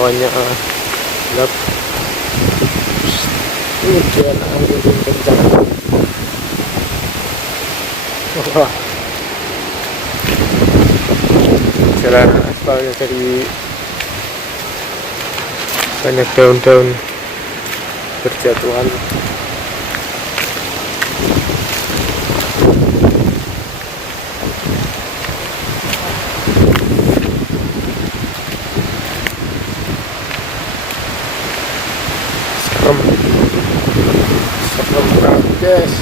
awannya gelap. Hujan angin kencang. Wah, jalan aspalnya dari banyak daun-daun berjatuhan. Serem banget guys.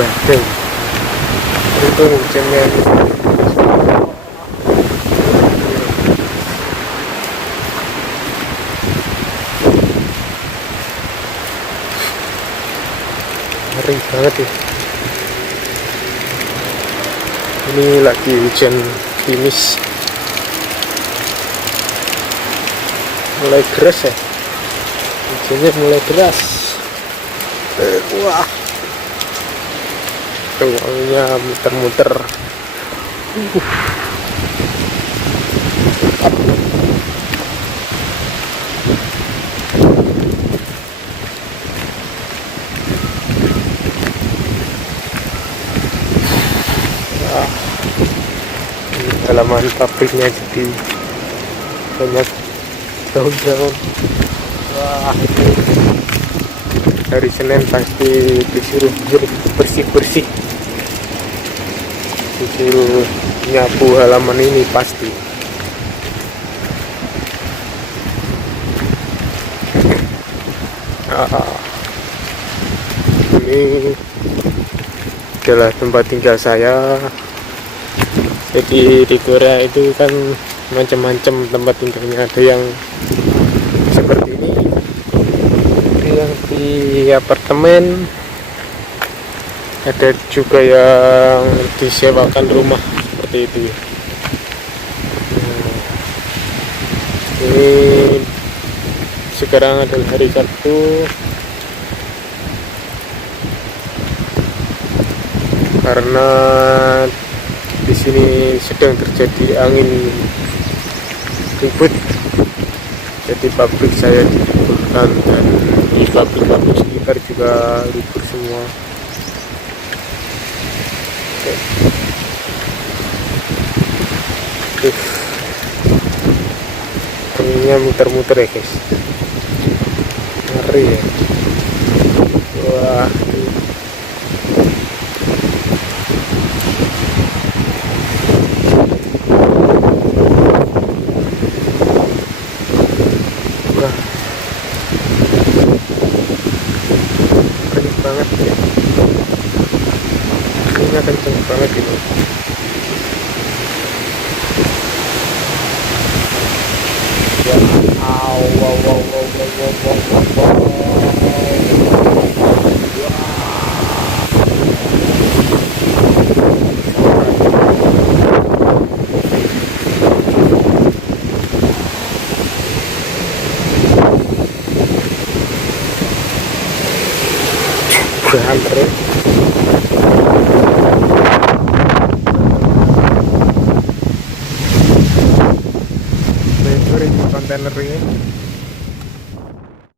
Badai itu hujannya ngeri banget ya. Ini lagi hujan gerimis, mulai deras ya, hujannya mulai deras. Wah, tuh anginnya muter-muter. Halaman pabriknya jadi banyak daun-daun. Wah, ini hari Senin pasti disuruh bersih-bersih, disuruh nyapu halaman ini pasti. Ini adalah tempat tinggal saya. Jadi di Korea itu kan macam-macam tempat tinggalnya, ada yang seperti ini, ada yang di apartemen, ada juga yang disewakan rumah seperti itu. Ini sekarang adalah hari Sabtu, karena di sini sedang terjadi angin ribut, jadi pabrik saya diliburkan dan di pabrik-pabrik sekitar juga libur semua. Anginnya muter-muter ya guys, ngeri ya. Wah, kenceng banget ya, anginnya kenceng banget ini. Ya, hampir lebar ini kontainer ini.